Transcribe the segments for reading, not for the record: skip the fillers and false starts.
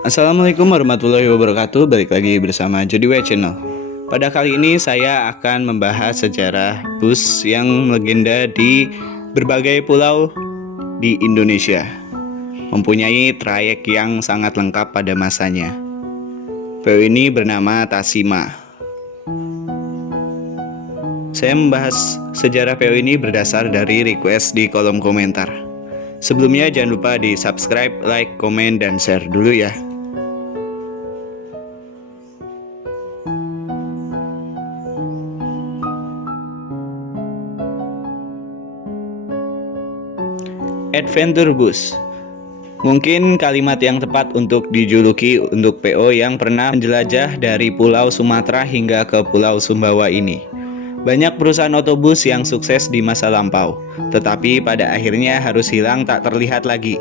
Assalamualaikum warahmatullahi wabarakatuh. Balik lagi bersama Jodiway Channel. Pada kali ini saya akan membahas sejarah bus yang legenda di berbagai pulau di Indonesia, mempunyai trayek yang sangat lengkap pada masanya. PO ini bernama Tasima. Saya membahas sejarah PO ini berdasar dari request di kolom komentar. Sebelumnya jangan lupa di subscribe, like, komen, dan share dulu ya. Adventure Bus. Mungkin kalimat yang tepat untuk dijuluki untuk PO yang pernah menjelajah dari Pulau Sumatera hingga ke Pulau Sumbawa ini. Banyak perusahaan otobus yang sukses di masa lampau, tetapi pada akhirnya harus hilang tak terlihat lagi.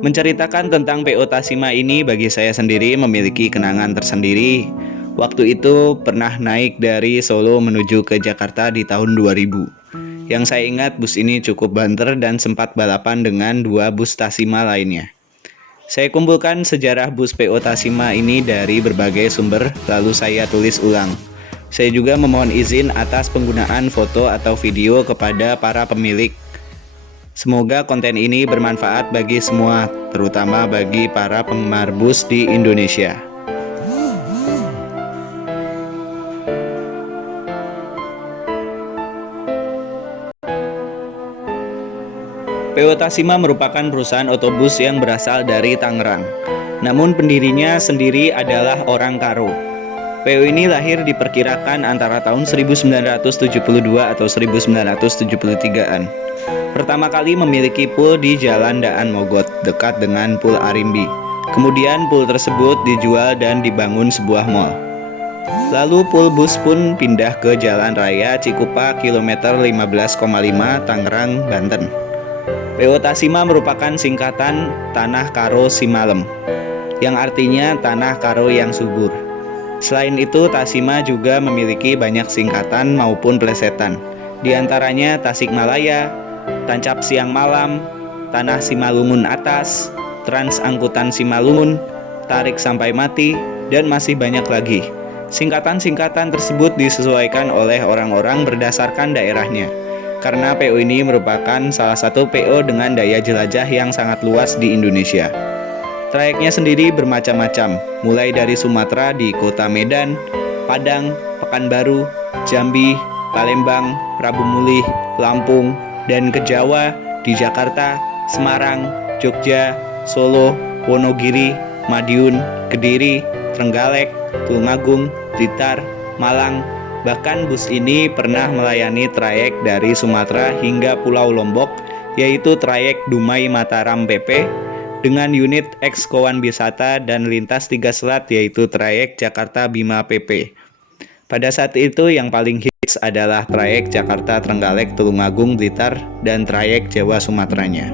Menceritakan tentang PO Tasima ini bagi saya sendiri memiliki kenangan tersendiri. Waktu itu pernah naik dari Solo menuju ke Jakarta di tahun 2000. Yang saya ingat bus ini cukup banter dan sempat balapan dengan dua bus Tasima lainnya. Saya kumpulkan sejarah bus PO Tasima ini dari berbagai sumber, lalu saya tulis ulang. Saya juga memohon izin atas penggunaan foto atau video kepada para pemilik. Semoga konten ini bermanfaat bagi semua, terutama bagi para penggemar bus di Indonesia. PO Tasima merupakan perusahaan otobus yang berasal dari Tangerang. Namun pendirinya sendiri adalah orang Karo. PO ini lahir diperkirakan antara tahun 1972 atau 1973-an. Pertama kali memiliki pool di Jalan Daan Mogot, dekat dengan Pool Arimbi. Kemudian pool tersebut dijual dan dibangun sebuah mall. Lalu pool bus pun pindah ke Jalan Raya Cikupa kilometer 15,5 Tangerang, Banten. PO Tasima merupakan singkatan Tanah Karo Simalem, yang artinya Tanah Karo yang Subur. Selain itu, Tasima juga memiliki banyak singkatan maupun plesetan, di antaranya Tasikmalaya, Tancap Siang Malam, Tanah Simalungun Atas, Trans Angkutan Simalungun, Tarik Sampai Mati, dan masih banyak lagi. Singkatan-singkatan tersebut disesuaikan oleh orang-orang berdasarkan daerahnya, karena PO ini merupakan salah satu PO dengan daya jelajah yang sangat luas di Indonesia. Trayeknya sendiri bermacam-macam, mulai dari Sumatera di kota Medan, Padang, Pekanbaru, Jambi, Palembang, Prabu Mulih, Lampung, dan ke Jawa di Jakarta, Semarang, Jogja, Solo, Wonogiri, Madiun, Kediri, Trenggalek, Tulungagung, Blitar, Malang. Bahkan bus ini pernah melayani trayek dari Sumatera hingga Pulau Lombok, yaitu trayek Dumai Mataram PP, dengan unit X Kowan Wisata dan lintas 3 selat yaitu trayek Jakarta Bima PP. Pada saat itu yang paling hits adalah trayek Jakarta Trenggalek Tulungagung Blitar dan trayek Jawa Sumateranya.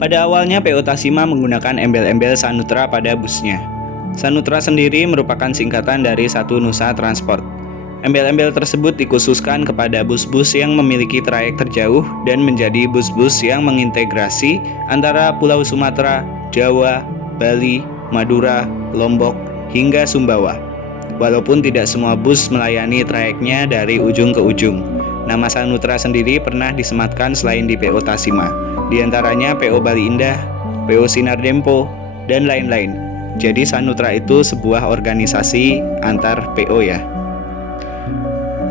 Pada awalnya PO Tasima menggunakan embel-embel Sanutra pada busnya. Sanutra sendiri merupakan singkatan dari Satu Nusa Transport. Embel-embel tersebut dikhususkan kepada bus-bus yang memiliki trayek terjauh dan menjadi bus-bus yang mengintegrasi antara Pulau Sumatera, Jawa, Bali, Madura, Lombok, hingga Sumbawa. Walaupun tidak semua bus melayani trayeknya dari ujung ke ujung. Nama Sanutra sendiri pernah disematkan selain di PO Tasima, di antaranya PO Bali Indah, PO Sinar Dempo, dan lain-lain. Jadi Sanutra itu sebuah organisasi antar PO ya.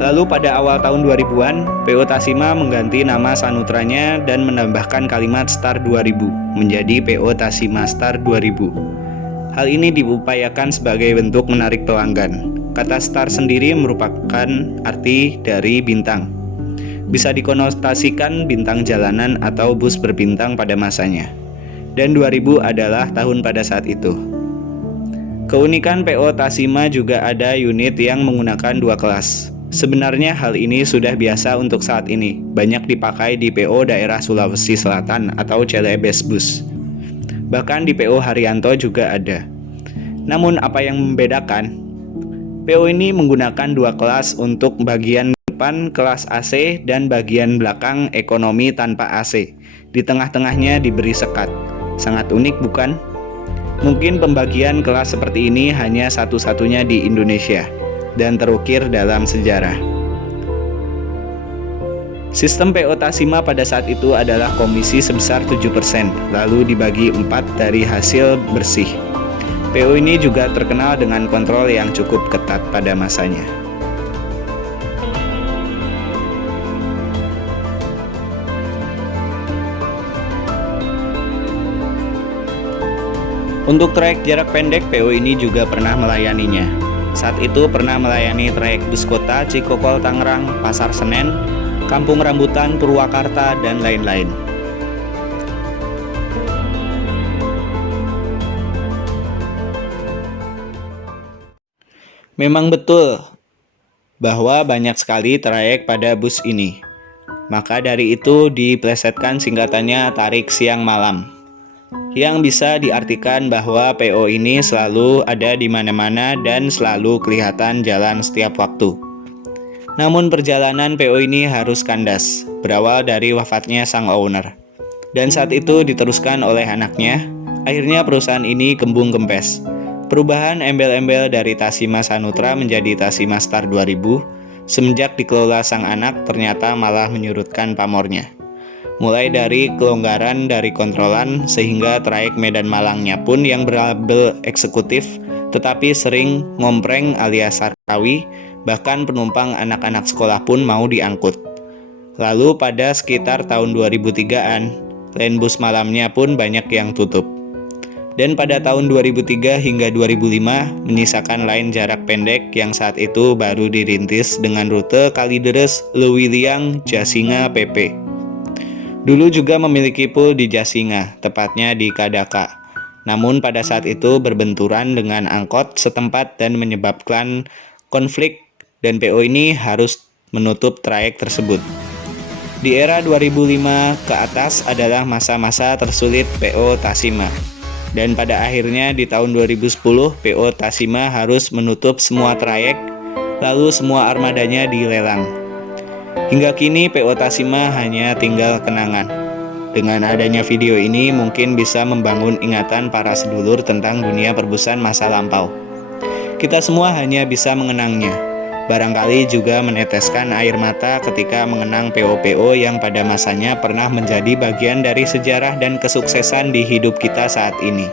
Lalu pada awal tahun 2000-an, PO Tasima mengganti nama Sanutranya dan menambahkan kalimat Star 2000 menjadi PO Tasima Star 2000. Hal ini diupayakan sebagai bentuk menarik pelanggan. Kata Star sendiri merupakan arti dari bintang. Bisa dikonotasikan bintang jalanan atau bus berbintang pada masanya. Dan 2000 adalah tahun pada saat itu. Keunikan PO Tasima juga ada unit yang menggunakan 2 kelas. Sebenarnya hal ini sudah biasa untuk saat ini, banyak dipakai di PO daerah Sulawesi Selatan atau Celebes Bus. Bahkan di PO Haryanto juga ada. Namun apa yang membedakan? PO ini menggunakan dua kelas untuk bagian depan kelas AC dan bagian belakang ekonomi tanpa AC. Di tengah-tengahnya diberi sekat. Sangat unik bukan? Mungkin pembagian kelas seperti ini hanya satu-satunya di Indonesia dan terukir dalam sejarah. Sistem PO Tasima pada saat itu adalah komisi sebesar 7%, lalu dibagi 4 dari hasil bersih. PO ini juga terkenal dengan kontrol yang cukup ketat pada masanya. Untuk trayek jarak pendek, PO ini juga pernah melayaninya. Saat itu pernah melayani trayek bus kota Cikokol Tangerang, Pasar Senen, Kampung Rambutan, Purwakarta, dan lain-lain. Memang betul bahwa banyak sekali trayek pada bus ini. Maka dari itu diplesetkan singkatannya tarik siang malam, yang bisa diartikan bahwa PO ini selalu ada di mana-mana dan selalu kelihatan jalan setiap waktu. Namun perjalanan PO ini harus kandas, berawal dari wafatnya sang owner. Dan saat itu diteruskan oleh anaknya, akhirnya perusahaan ini gembung gempes. Perubahan embel-embel dari Tasima Sanutra menjadi Tasima Star 2000, semenjak dikelola sang anak ternyata malah menyurutkan pamornya. Mulai dari kelonggaran dari kontrolan sehingga trayek Medan Malangnya pun yang berlabel eksekutif tetapi sering ngompreng alias sarkawi, bahkan penumpang anak-anak sekolah pun mau diangkut. Lalu pada sekitar tahun 2003-an, line bus malamnya pun banyak yang tutup. Dan pada tahun 2003 hingga 2005 menyisakan line jarak pendek yang saat itu baru dirintis dengan rute Kalideres, Lewiliang, Jasinga, PP. Dulu juga memiliki pool di Jasinga, tepatnya di Kadaka. Namun pada saat itu berbenturan dengan angkot setempat dan menyebabkan konflik dan PO ini harus menutup trayek tersebut. Di era 2005 ke atas adalah masa-masa tersulit PO Tasima. Dan pada akhirnya di tahun 2010 PO Tasima harus menutup semua trayek, lalu semua armadanya dilelang. Hingga kini PO Tasima hanya tinggal kenangan. Dengan adanya video ini mungkin bisa membangun ingatan para sedulur tentang dunia perbusan masa lampau. Kita semua hanya bisa mengenangnya. Barangkali juga meneteskan air mata ketika mengenang PO-PO yang pada masanya pernah menjadi bagian dari sejarah dan kesuksesan di hidup kita saat ini.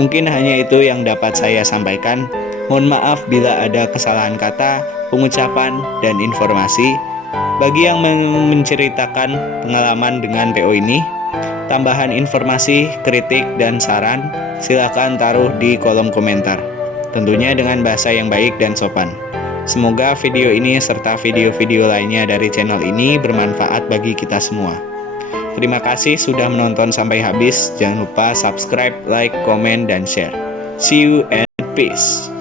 Mungkin hanya itu yang dapat saya sampaikan. Mohon maaf bila ada kesalahan kata, pengucapan, dan informasi. Bagi yang menceritakan pengalaman dengan PO ini, tambahan informasi, kritik, dan saran, silakan taruh di kolom komentar. Tentunya dengan bahasa yang baik dan sopan. Semoga video ini serta video-video lainnya dari channel ini bermanfaat bagi kita semua. Terima kasih sudah menonton sampai habis. Jangan lupa subscribe, like, komen, dan share. See you and peace.